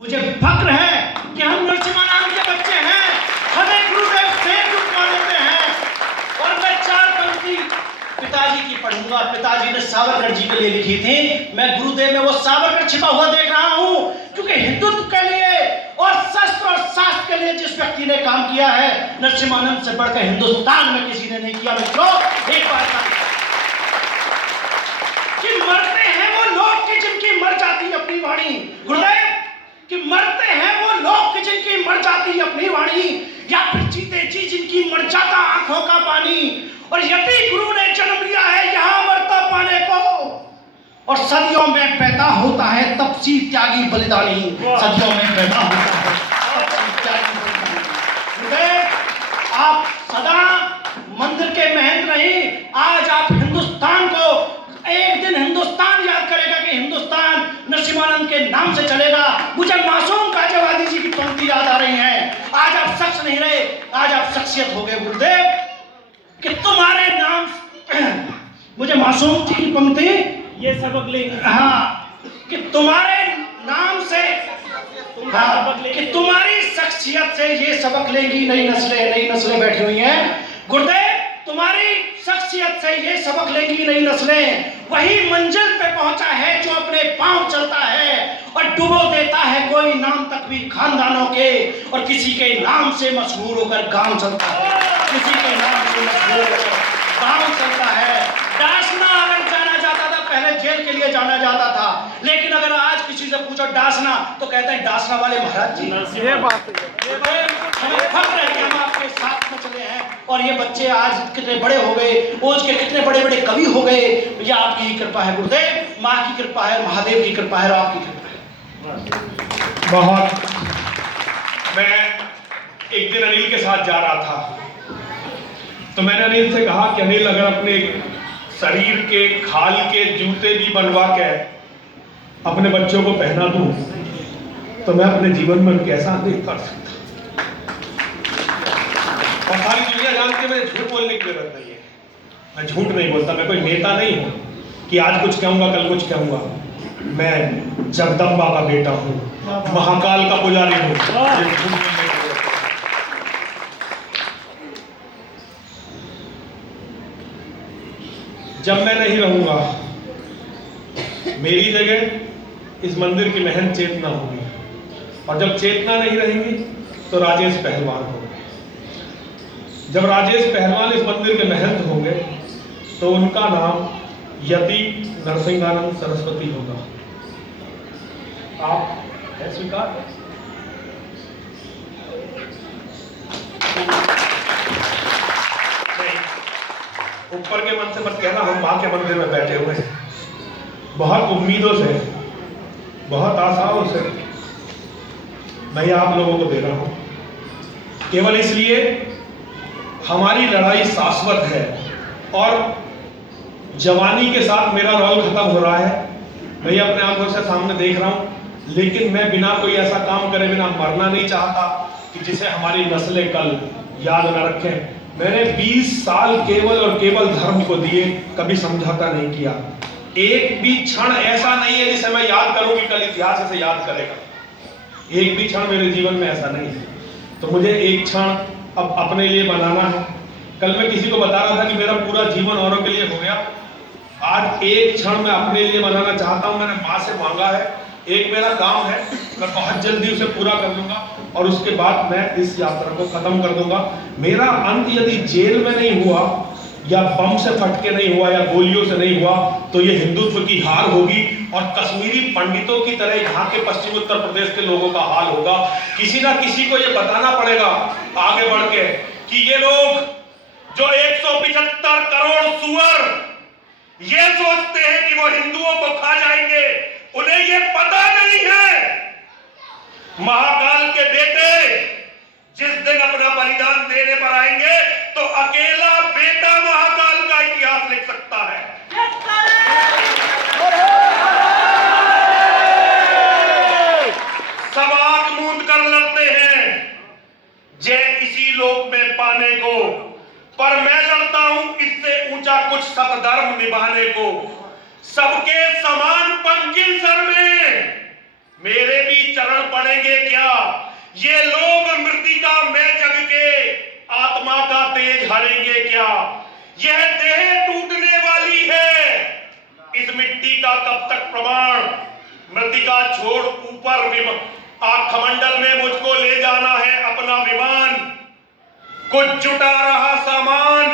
मुझे फक्र है कि हम नरसिम्हानाथ के बच्चे हैं, हमें गुरुदेव से जुट मानते हैं। और मैं 4 पंक्ति पिताजी की पढ़ूंगा। पिताजी ने सावरकर जी के लिए लिखी थी। मैं गुरुदेव में वो सावरकर छिपा हुआ देख रहा हूं, क्योंकि हिंदुत्व के लिए और शस्त्र और शास्त्र के लिए जिस व्यक्ति ने काम किया है, नरसिम्हानंद से बढ़कर हिंदुस्तान में किसी ने नहीं किया। मित्रों, एक बात कि मरते हैं वो लोग कि जिनकी मर जाती अपनी वाणी। गुरुदेव कि मरते हैं वो लोग कि जिनकी मर जाती अपनी वाणी, या फिर जीते जी जिनकी मर जाता आंखों का पानी। और यदि गुरु ने जन्म लिया है यहाँ मरता पाने को, और सदियों में पैदा होता है तपसी त्यागी बलिदानी। सदियों में पैदा होता है तपसी त्यागी बलिदानी। आप सदा मंदिर के महंत नहीं, आज आप हिंदुस्तान को, एक दिन हिंदुस्तान याद करेगा कि हिंदुस्तान नरसिम्हानंद के नाम से चलेगा। मुझे मासूम गाजियाबादी जी की पंक्ति याद आ रही है। आज आप शख्स नहीं रहे, आज आप शख्सियत हो गए गुरुदेव, कि तुम्हारे नाम मुझे मासूम जी की पंक्ति ये सबक ले, हाँ, कि तुम्हारे नाम से, हाँ, कि तुम्हारी शख्सियत से ये सबक लेंगी नई नस्लें बैठी हुई हैं। गुरुदेव तुम्हारी शख्सियत से ये सबक लेंगी नई नस्लें। वही मंजिल पे पहुंचा है जो अपने पांव चलता है, और डुबो देता है कोई नाम तक भी खानदानों के, और किसी के नाम से मशहूर होकर गांव चलता है। किसी के नाम से मशहूर होकर गांव चलता है। डासना अगर जाना जाता था, पहले जेल के लिए जाना जाता था, लेकिन अगर आज किसी से पूछो डासना, तो कहते हैं डासना वाले महाराज जी। ये बात है। हमें फक्र है कि हम आपके साथ में चले हैं, और ये बच्चे आज कितने बड़े हो गए, ओज के कितने बड़े बड़े कवि हो गए। ये आपकी कृपा है गुरुदेव, माँ की कृपा है, महादेव की कृपा है, और आपकी कृपा है। बहुत। मैं एक दिन अनिल के साथ जा रहा था, तो मैंने अनिल से कहा कि अनिल, अगर अपने शरीर के खाल के जूते भी बनवा के अपने बच्चों को पहना दूं, तो मैं अपने जीवन में कैसा नहीं कर सकता। और सारी दुनिया जानती है मुझे झूठ बोलने की जरूरत नहीं है। मैं झूठ नहीं बोलता, मैं कोई नेता नहीं हूं कि आज कुछ कहूंगा कल कुछ कहूंगा। मैं जगदम्बा का बेटा हूं, महाकाल का पुजारी हूं। जब मैं नहीं रहूंगा, मेरी जगह इस मंदिर की महंत चेतना होगी, और जब चेतना नहीं रहेगी तो राजेश पहलवान होंगे। जब राजेश पहलवान इस मंदिर के महंत होंगे, तो उनका नाम यति नरसिंहानंद सरस्वती होगा। आप है स्वीकार? ऊपर के मन से मत कहना, हम मां के मंदिर में बैठे हुए हैं। बहुत उम्मीदों से, बहुत आशाओं से मैं आप लोगों को दे रहा हूं, केवल इसलिए हमारी लड़ाई शाश्वत है, और जवानी के साथ मेरा रोल खत्म हो रहा है। मैं ये अपने आंखों से सामने देख रहा हूं, लेकिन मैं बिना कोई ऐसा काम करे बिना मरना नहीं चाहता कि जिसे हमारी नस्लें कल याद न रखें। मैंने 20 साल केवल और केवल धर्म को दिए, कभी समझौता नहीं किया। एक भी क्षण ऐसा नहीं है जिसे मैं याद करूं कि कल इतिहास इसे याद करेगा। एक भी क्षण मेरे जीवन में ऐसा नहीं है। तो मुझे एक क्षण अब अपने लिए बनाना है। कल मैं किसी को बता रहा था कि मेरा पूरा जीवन औरों के लिए हो गया। आज एक क्षण मैं अपने लिए बनाना चाहता हूं। मैंने मां से मांगा है, एक मेरा काम है, मैं बहुत जल्दी उसे पूरा कर लूंगा, और उसके बाद मैं इस यात्रा को खत्म कर दूंगा। मेरा अंत यदि जेल में नहीं हुआ, या बम से फटके नहीं हुआ, या गोलियों से नहीं हुआ, तो ये हिंदुत्व की हार होगी, और कश्मीरी पंडितों की तरह यहाँ के पश्चिम उत्तर प्रदेश के लोगों का हाल होगा। किसी ना किसी को ये बताना पड़ेगा आगे बढ़ के कि ये लोग जो 175 करोड़ सुअर ये सोचते हैं कि वो हिंदुओं को खा जाएंगे, उन्हें ये पता नहीं है महाकाल के बेटे जिस दिन अपना बलिदान देने पर आएंगे, तो अकेला बेटा महाकाल का इतिहास लिख सकता है। सब आंख मूंद कर लड़ते हैं जय इसी लोक में पाने को, पर मैं लड़ता हूं इससे ऊंचा कुछ सतधर्म निभाने को। सबके समान पंकिल सर में मेरे भी चरण पड़े हारेंगे क्या? ये लोग मृतिका में जग के आत्मा का तेज हारेंगे क्या? यह देह टूटने वाली है, इस मिट्टी का कब तक प्रमाण? मृतिका छोड़ ऊपर खमंडल में मुझको ले जाना है अपना विमान। कुछ जुटा रहा सामान,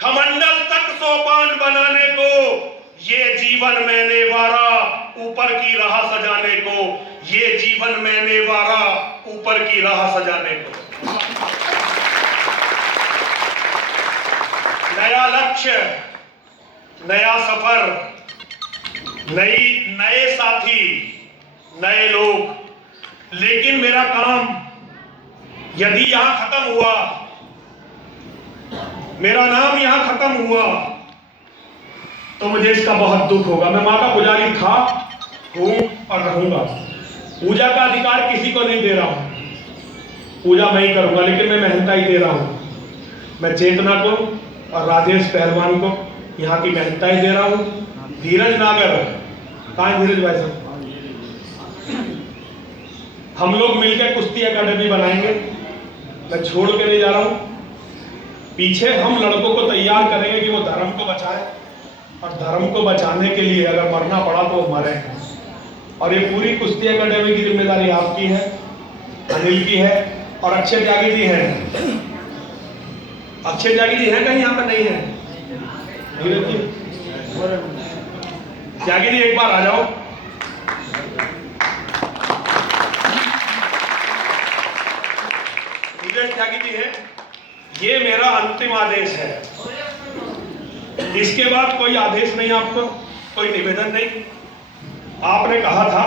खमंडल तक सोपान बनाने को। ये जीवन मैंने वारा ऊपर की राह सजाने को। ये जीवन मैंने वारा ऊपर की राह सजाने को। नया लक्ष्य, नया सफर, नए साथी, नए लोग। लेकिन मेरा काम यदि यहां खत्म हुआ, मेरा नाम यहां खत्म हुआ, तो मुझे इसका बहुत दुख होगा। मैं मां का पुजारी था, हूं और रहूंगा। पूजा का अधिकार किसी को नहीं दे रहा हूं, पूजा मैं ही करूंगा, लेकिन मैं मेहनता ही दे रहा हूं। मैं चेतना को और राजेश पहलवान को यहाँ की मेहनता ही दे रहा हूं। धीरज नागर, कहाँ धीरज भाई साहब? हम लोग मिलकर कुश्ती एकेडमी बनाएंगे। मैं छोड़ के नहीं जा रहा हूं, पीछे हम लड़कों को तैयार करेंगे कि वो धर्म को बचाए, और धर्म को बचाने के लिए अगर मरना पड़ा तो वो मरे। और ये पूरी कुश्ती एकेडमी की जिम्मेदारी आपकी है, अनिल की है और अक्षय त्यागी जी है। अक्षय त्यागी जी है कहीं यहाँ पर? नहीं है। धीरज जी, त्यागी जी एक बार आ जाओ। धीरज त्यागी जी है। ये मेरा अंतिम आदेश है, इसके बाद कोई आदेश नहीं, आपको कोई निवेदन नहीं। आपने कहा था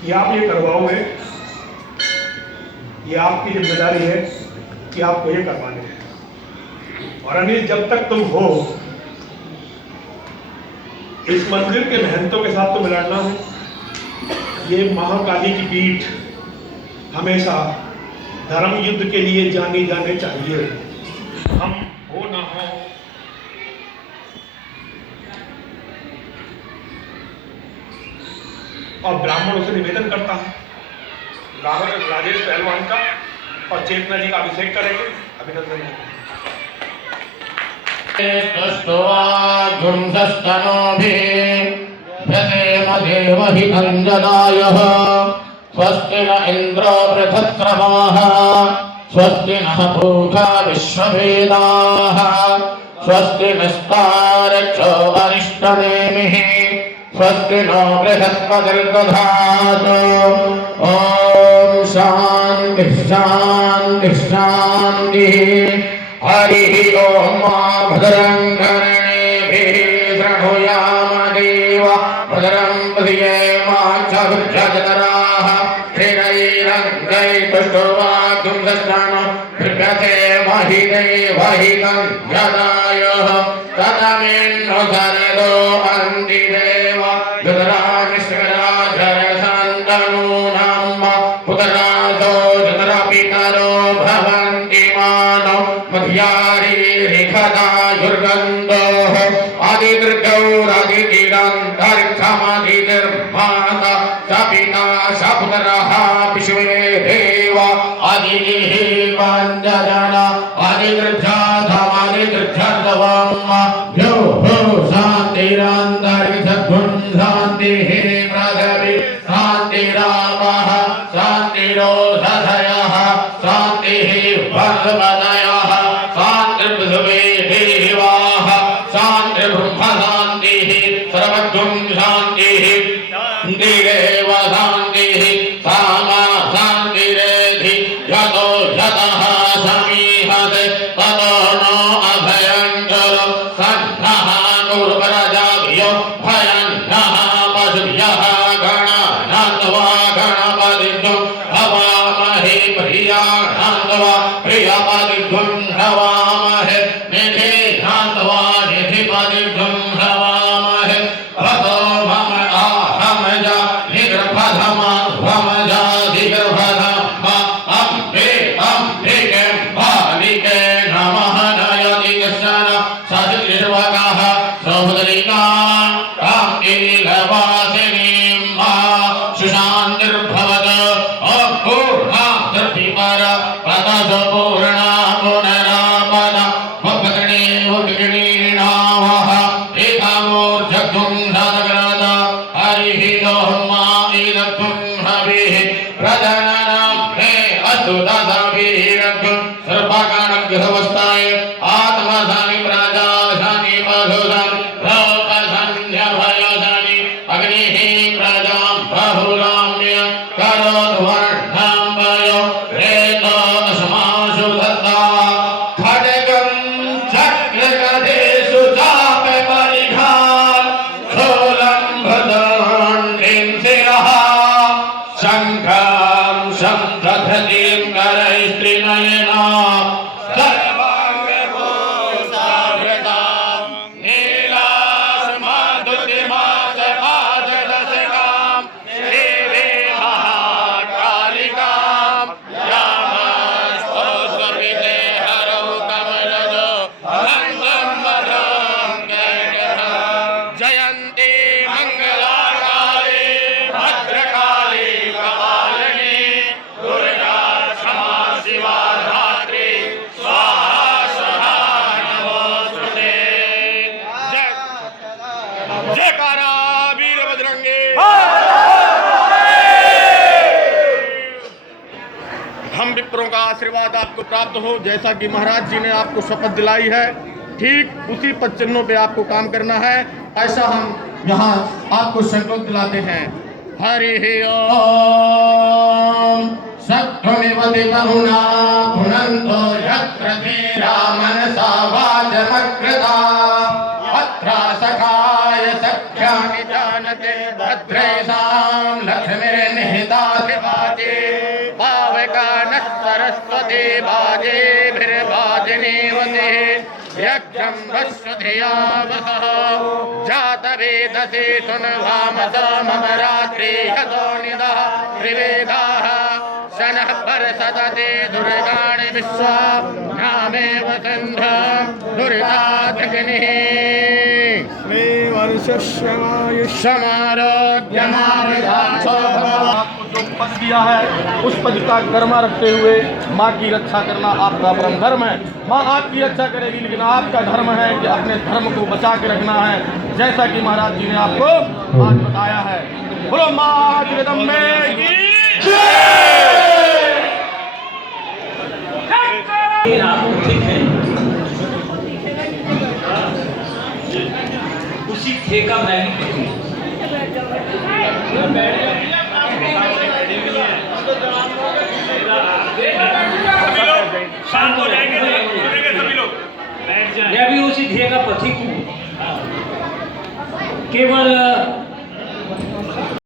कि आप ये करवाओगे, ये आपकी जिम्मेदारी है कि आपको ये करवाने हैं। और अनिल, जब तक तुम हो, इस मंदिर के महंतों के साथ तुम्हें लड़ना है। ये महाकाली की पीठ हमेशा धर्म युद्ध के लिए जाने चाहिए। हम हो ना हो, और ब्राह्मणों से निवेदन करता है, ब्राह्मण राजेश पहलवान का और चेतना जी का अभिषेक करेंगे। अभिनंदन है। स्वस्ति न इंद्रो बृहस्रवाः स्वस्ति नः पूषा विश्ववेदाः स्वस्ति नस्तारक्षो अरिष्टनेमिः स्वस्ति नो बृहस्पतिर्दधातु। ॐ शान्ति शान्ति शान्तिः। हरिः ॐ। भद्रं कर्णेभिः शृणुयाम देव, भद्रं पश्येमाक्षभिर्यजतराः महितं जदायुः ततमेन्नु सरदो अन्ति देव धरामिश्वराधरसन्तनूनां पुतरासो जतरपितरो भवन्ति मानो मध्यारीरिखदायुर्गन्धोः आदिदृगौरदिगिरन्तरिक्षमदिर्माता सपिता सपुत्रः विश्वे देव आदिः पञ्चजन आदिदृक्षाधमादिदृक्षर्दवम् भ्यो भ्यो शान्तिरन्तरिक्षगुं शान्तिः पृथिवी शान्तिरापः शान्तिरोषधयः शान्तिः पर्वतयः शान्तिर्पृथिवी देवाः शान्तिर्ब्रह्म शान्तिः सर्वगुं शान्तिः देव शान्तिः सामा शान्तिरेधि यतो यतः समीहते ततो नो अभयङ्करो सन्नः कुर्वरजाभ्यो भयन्नः पशुभ्यः गणानान्त्वा गणपतिभ्यो हवामहे प्रियाणान्त्वा प्रियपतिभ्यं हवामहे निधिनान्त्वा निधिपतिभ्यं हवामहे भतो मम आहमजा निगर्भधमध्वमजा दिगर्भधम अम्बे अम्बिके बालिके नमः नयति कश्चन सचिर्वकः सौदरिका राम ईलवास योमा इदत्वं हविः प्रजननं हे असुदादाभिरग्ं सर्वकारणग्रहवस्थाय आत्मसानि प्रजासानि पशुसानि लोकसन्ध्यभयसानि अग्निः प्रजां बहुलाम्य करोद्वर्णं वयो रेतो समासु दत्ता खड्गं चक्रगदेषु चापे परिघान् शूलं भदण्डीं शिरः शङ्खं शङ्खध्वजिं करैस्त्रिनयना सर्वाङ्गभूषाभृतां नीलास्मदुतिमासपाददशकां श्रीदेवकालिकां यामस्तोषविदे हरौ कमलजो अनन्तं वरं कैकहं जयन्ती मङ्गलाकाली भद्रकाली कपालिनी दुर्गा क्षमा शिवा धात्री स्वाहा स्वधा नमोस्तुते जयकारा वीरभद्रंगे हम विप्रों का आशीर्वाद आपको प्राप्त हो जैसा कि महाराज जी ने आपको शपथ दिलाई है ठीक उसी पद चिन्हों पे आपको काम करना है ऐसा हम यहाँ आपको संकल्प दिलाते हैं हरि ओम सत्वमेव बहुना भुनन्तो यत्र धीरा मनसा वाचमकृता अत्र सखाय सख्यानि जानते भद्रेषां लक्ष्मीर्निहिताधिवाजे पावका नः सरस्वती बाजेभिर्वाजिनीवते यक्षं वस्वधिया वसः जातवेदसे सुनभामस मम रात्रि हतो निदः त्रिवेदाः शनः परसदते दुर्गाणि विश्वा नामेव सिन्धं दुरिताधिनिः आपको जो पद दिया है उस पद का कर्मा रखते हुए माँ की रक्षा करना आपका परम धर्म है। माँ आपकी रक्षा करेगी लेकिन आपका धर्म है कि अपने धर्म को बचा के रखना है जैसा कि महाराज जी ने आपको आज बताया है। बोलो माँ जगदम्बे की ठीक है उसी ठेका मैं शांत हो जाएंगे सुनेंगे सभी लोग मैं भी उसी ध्येय का पथिक हूँ। केवल